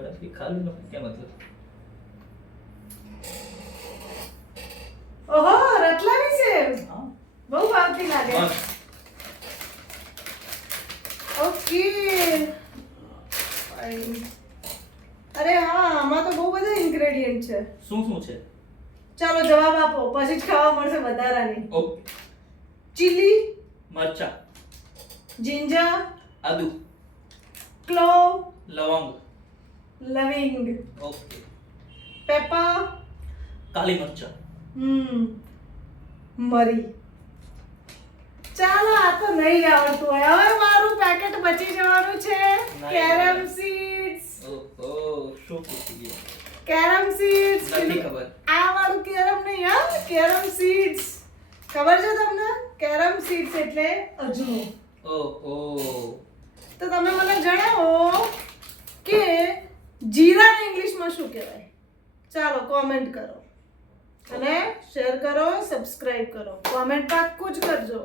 बर्फ की खा लूंगा क्या मतलब? ઓહો રતલામી સેવ हाँ બહુ ભાવતી લાગે बस ઓકે ફાઇન અરે હા આમાં તો બહુ બધા ઇન્ગ્રેડિયન્ટ છે શું છે? ચાલો જવાબ આપો પછી જ ખાવા મળશે વધારાની ઓકે ચીલી मरचा जिंजर आदू क्लोव लवंग लविंग ओके पेपर काली मरचा મરી ચાલો આ તો નહીં આવડતું હોય હવે મારું પેકેટ બચી જવાનું છે કેરમ સીડ્સ ओहो શું પૂછી ગયા? કેરમ સીડ્સ નથી ખબર. આ વાળું કેરમ નહીં હા કેરમ સીડ્સ ખબર છે તમને કેરમ સીડ્સ એટલે અજમો ઓહો તો તમે મને જણાવો કે જીરાને ઇંગ્લિશમાં શું કહેવાય ચાલો કોમેન્ટ કરો અને શેર કરો સબસ્ક્રાઇબ કરો કોમેન્ટ પાક્કું જ કરજો